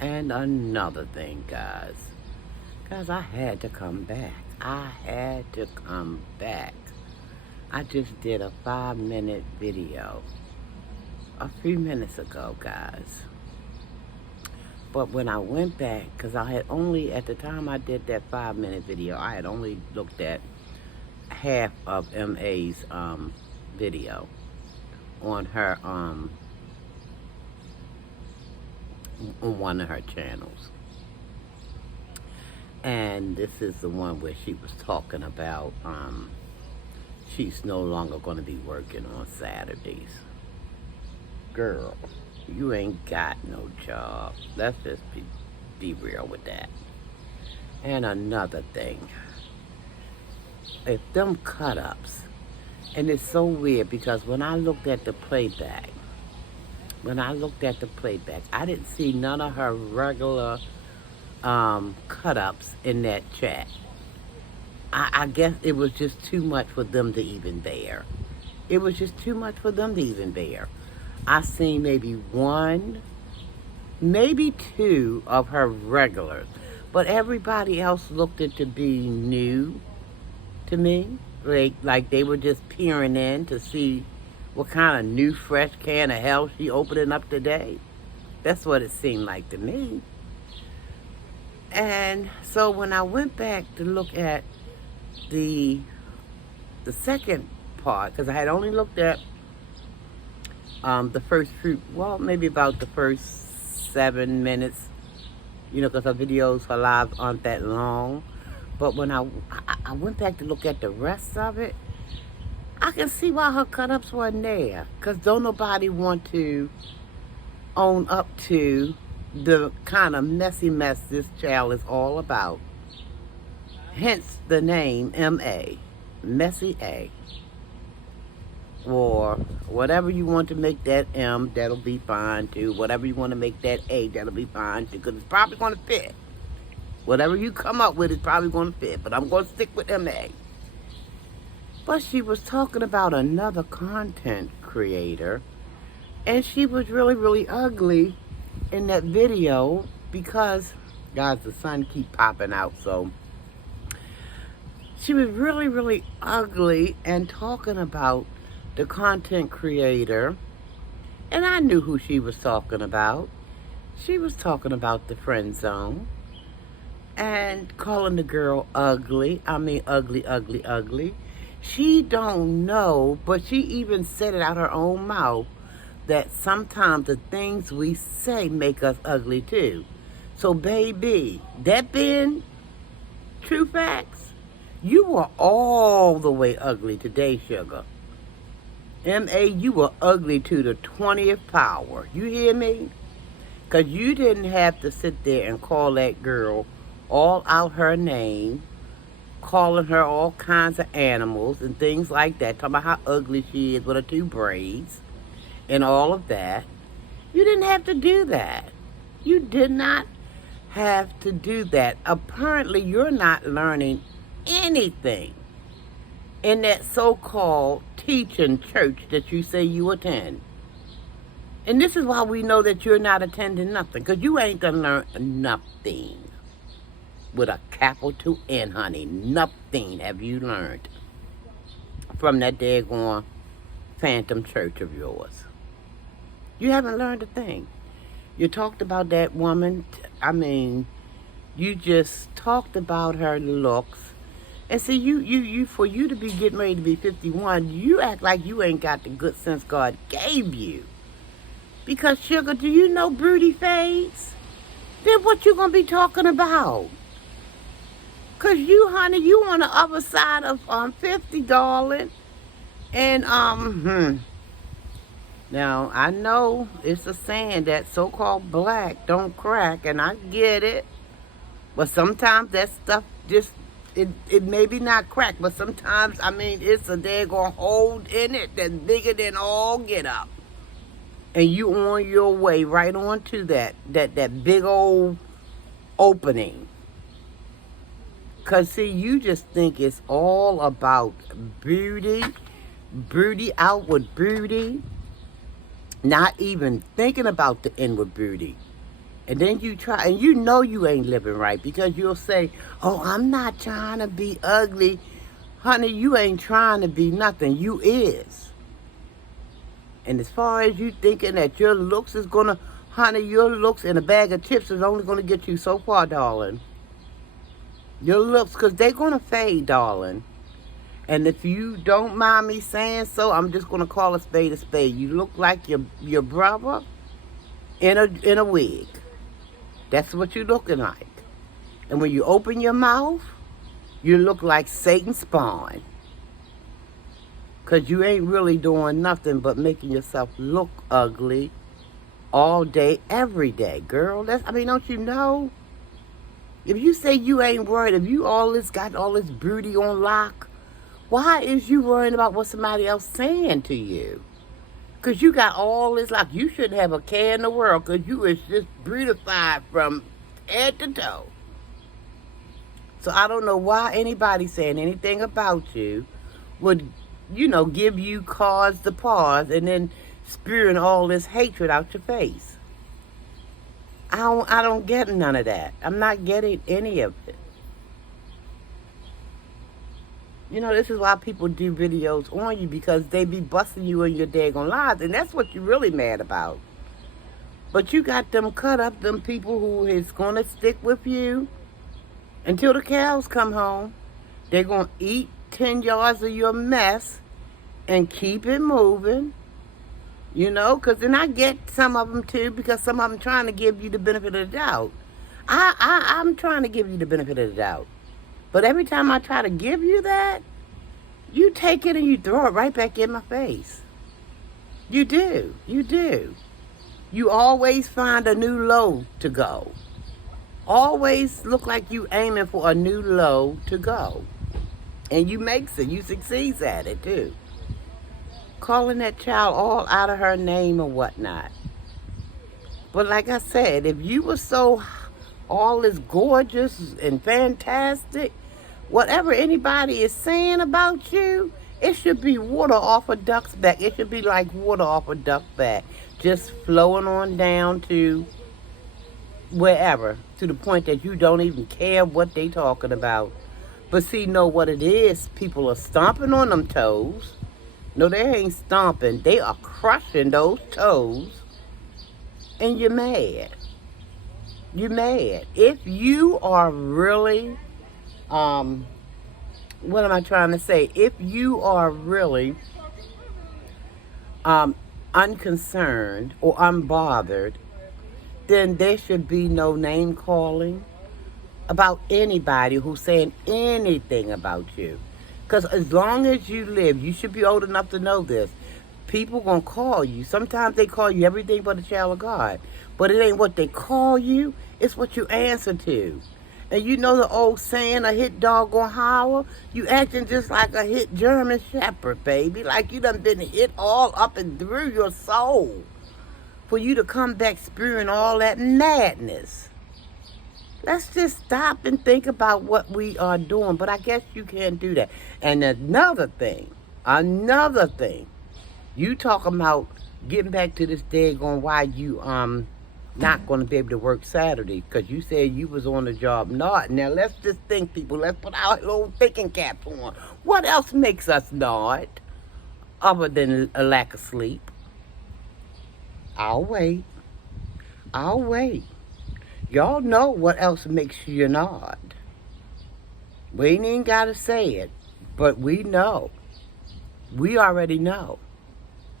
And another thing, guys. Guys, I had to come back. I had to come back. I just did a 5-minute video a few minutes ago, guys. But when I went back, because I had only, at the time I did that 5-minute video, I had only looked at half of MA's video on her, on one of her channels. And this is the one where she was talking about, she's no longer going to be working on Saturdays. Girl, you ain't got no job. Let's just be real with that. And another thing, if them cut-ups, and it's so weird because when I looked at the playback, I didn't see none of her regular cut-ups in that chat. I guess it was just too much for them to even bear. It was just too much for them to even bear. I seen maybe one, maybe two of her regulars, but everybody else looked it to be new to me. Like they were just peering in to see what kind of new, fresh can of hell she opening up today. That's what it seemed like to me. And so when I went back to look at the second part, because I had only looked at the first few, well, maybe about the first 7 minutes, because her videos, her lives aren't that long. But when I went back to look at the rest of it, I can see why her cut-ups weren't there. Because don't nobody want to own up to the kind of messy mess this child is all about. Hence the name M.A. Messy A. Or whatever you want to make that M, that'll be fine too. Whatever you want to make that A, that'll be fine too. Because it's probably going to fit. Whatever you come up with is probably going to fit. But I'm going to stick with M.A. But she was talking about another content creator. And she was really, really ugly in that video. Because, guys, the sun keep popping out. So, she was really, really ugly and talking about the content creator. And I knew who she was talking about. She was talking about the friend zone. And calling the girl ugly. I mean, ugly, ugly, ugly. She don't know, but she even said it out her own mouth, that sometimes the things we say make us ugly too. So, baby, that being true facts, you were all the way ugly today, sugar. M.A., you were ugly to the 20th power. You hear me? Because you didn't have to sit there and call that girl all out her name, calling her all kinds of animals and things like that, talking about how ugly she is with her 2 braids and all of that. You didn't have to do that. You did not have to do that. Apparently, you're not learning anything in that so-called teaching church that you say you attend. And this is why we know that you're not attending nothing, because you ain't gonna learn nothing. With a capital N, honey. Nothing have you learned from that daggone phantom church of yours. You haven't learned a thing. You talked about that woman. I mean, you just talked about her looks. And see, you for you to be getting ready to be 51, you act like you ain't got the good sense God gave you. Because, sugar, do you know Broody fades? Then what you gonna be talking about? Because you, honey, you on the other side of 50, darling. And, now, I know it's a saying that so-called black don't crack, and I get it. But sometimes that stuff just, it maybe not crack, but sometimes, I mean, it's a daggone hole in it that's bigger than all get up. And you on your way right on to that big old opening. Because, see, you just think it's all about beauty, outward beauty, not even thinking about the inward beauty. And then you try, and you know you ain't living right because you'll say, oh, I'm not trying to be ugly. Honey, you ain't trying to be nothing. You is. And as far as you thinking that your looks is going to, honey, your looks and a bag of chips is only going to get you so far, darling. Your looks, because they're going to fade, darling. And if you don't mind me saying so, I'm just going to call a spade a spade. You look like your brother in a wig. That's what you're looking like. And when you open your mouth, you look like Satan's spawn. Because you ain't really doing nothing but making yourself look ugly all day, every day, girl. Don't you know? If you say you ain't worried, if you got all this beauty on lock, why is you worrying about what somebody else saying to you? Because you got all this lock. You shouldn't have a care in the world because you is just beautified from head to toe. So I don't know why anybody saying anything about you would, give you cause to pause and then spewing all this hatred out your face. I don't get none of that. I'm not getting any of it. This is why people do videos on you, because they be busting you in your daggone lies, and that's what you're really mad about. But you got them cut up, them people who is going to stick with you until the cows come home. They're going to eat 10 yards of your mess and keep it moving. Because then I get some of them too, because some of them trying to give you the benefit of the doubt. I'm trying to give you the benefit of the doubt. But every time I try to give you that, you take it and you throw it right back in my face. You do. You do. You always find a new low to go. Always look like you aiming for a new low to go. And you makes it. You succeeds at it too. Calling that child all out of her name or whatnot. But like I said, if you were so all this gorgeous and fantastic, whatever anybody is saying about you, it should be water off a duck's back. It should be like water off a duck's back, just flowing on down to wherever, to the point that you don't even care what they talking about. But see, know what it is? People are stomping on them toes. No, they ain't stomping. They are crushing those toes. And you're mad. You're mad. If you are really, what am I trying to say? If you are really unconcerned or unbothered, then there should be no name calling about anybody who's saying anything about you. Because as long as you live, you should be old enough to know this. People gonna call you. Sometimes they call you everything but a child of God. But it ain't what they call you, it's what you answer to. And you know the old saying, a hit dog gonna howl? You acting just like a hit German shepherd, baby. Like you done been hit all up and through your soul. For you to come back spewing all that madness. Let's just stop and think about what we are doing. But I guess you can't do that. And another thing. You talking about getting back to this daggone why you not going to be able to work Saturday. Because you said you was on the job not. Now let's just think, people. Let's put our little thinking caps on. What else makes us not? Other than a lack of sleep. I'll wait. Y'all know what else makes you not. We ain't even got to say it, but we know. We already know.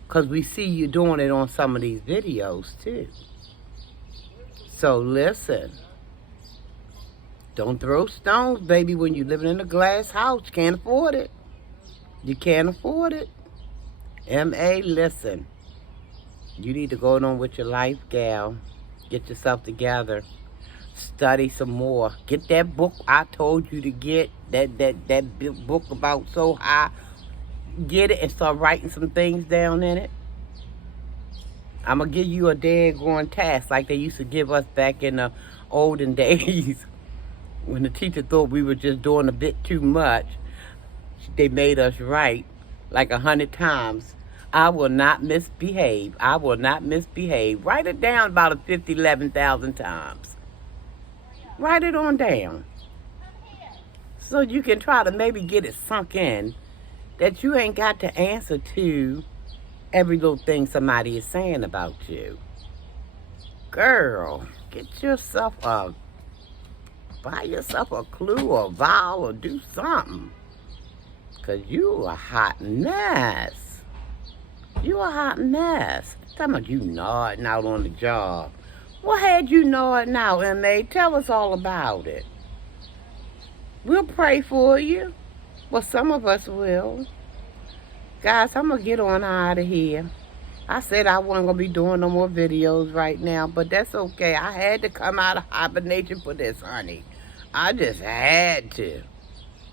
Because we see you doing it on some of these videos, too. So, listen. Don't throw stones, baby, when you're living in a glass house. You can't afford it. You can't afford it. M.A., listen. You need to go on with your life, gal. Get yourself together. Study some more. Get that book I told you to get. That book about So High. Get it and start writing some things down in it. I'm going to give you a daggone task like they used to give us back in the olden days. When the teacher thought we were just doing a bit too much. They made us write like 100 times. I will not misbehave. I will not misbehave. Write it down about a 50, 11,000 times. Write it on down. So you can try to maybe get it sunk in that you ain't got to answer to every little thing somebody is saying about you. Girl, get yourself buy yourself a clue or a vowel or do something. Because you a hot mess. You a hot mess. Talking about you nodding out on the job. What had you nodding out, M.A.? Tell us all about it. We'll pray for you. Well, some of us will. Guys, I'm going to get on out of here. I said I wasn't going to be doing no more videos right now, but that's okay. I had to come out of hibernation for this, honey. I just had to.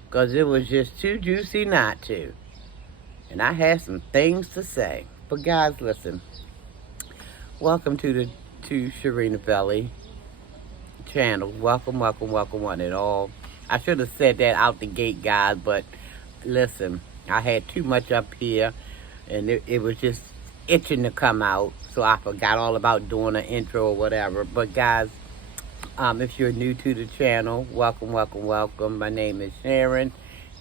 Because it was just too juicy not to. And I had some things to say. But guys, listen. Welcome to Sharina Belly channel. Welcome, welcome, welcome one and all. I should have said that out the gate, guys, but listen, I had too much up here, and it was just itching to come out, so I forgot all about doing an intro or whatever. But guys, if you're new to the channel, welcome, welcome, welcome. My name is Sharon.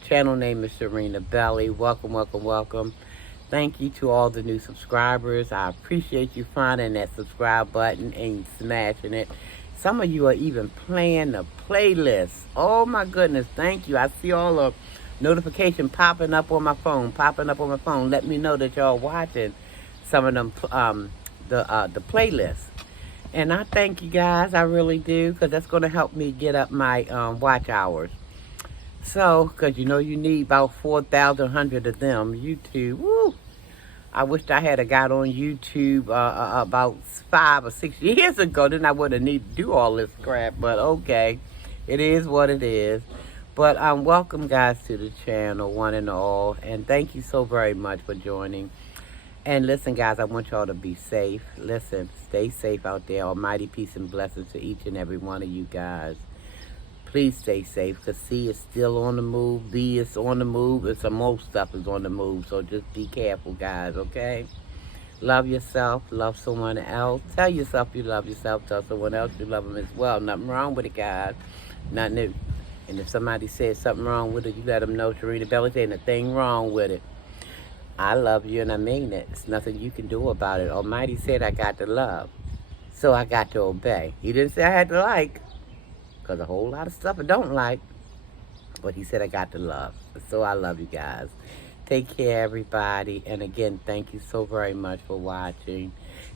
Channel name is Sharina Belly. Welcome, welcome, welcome. Thank you to all the new subscribers. I appreciate you finding that subscribe button and smashing it. Some of you are even playing the playlist. Oh my goodness, thank you. I see all the notification popping up on my phone, Let me know that y'all watching some of them, the playlist. And I thank you guys, I really do, because that's going to help me get up my watch hours. So, because you know you need about 4,100 of them. YouTube, woo! I wished I had got on YouTube about 5 or 6 years ago. Then I wouldn't need to do all this crap. But okay, it is what it is. But welcome guys to the channel, one and all. And thank you so very much for joining. And listen guys, I want y'all to be safe. Listen, stay safe out there. Almighty peace and blessings to each and every one of you guys. Please stay safe, because C is still on the move, B is on the move, and some more stuff is on the move. So just be careful, guys, okay? Love yourself, love someone else. Tell yourself you love yourself, tell someone else you love them as well. Nothing wrong with it, guys. Nothing new. And if somebody says something wrong with it, you let them know. Sharina Belly ain't a thing wrong with it. I love you, and I mean it. There's nothing you can do about it. Almighty said I got to love, so I got to obey. He didn't say I had to like. Because a whole lot of stuff I don't like. But he said I got to love. So I love you guys. Take care, everybody. And again, thank you so very much for watching.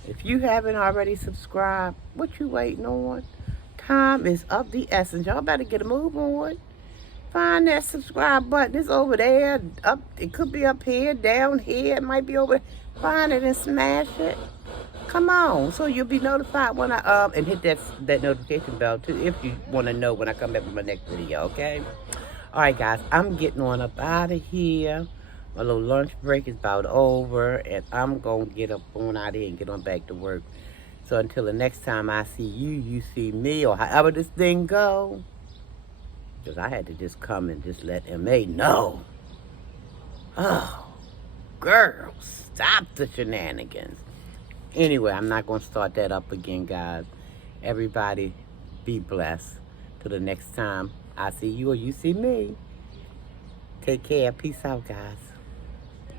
If you haven't already subscribed, what you waiting on? Time is of the essence. Y'all better get a move on. Find that subscribe button. It's over there. Up. It could be up here, down here. It might be over there. Find it and smash it. Come on, so you'll be notified when I and hit that notification bell too if you want to know when I come back with my next video, okay? All right, guys, I'm getting on up out of here. My little lunch break is about over, and I'm gonna get up on out of here and get on back to work. So until the next time I see you, you see me, or however this thing go, because I had to just come and just let M.A. know. Oh, girls, stop the shenanigans. Anyway, I'm not going to start that up again, guys. Everybody be blessed. Till the next time I see you or you see me. Take care. Peace out, guys.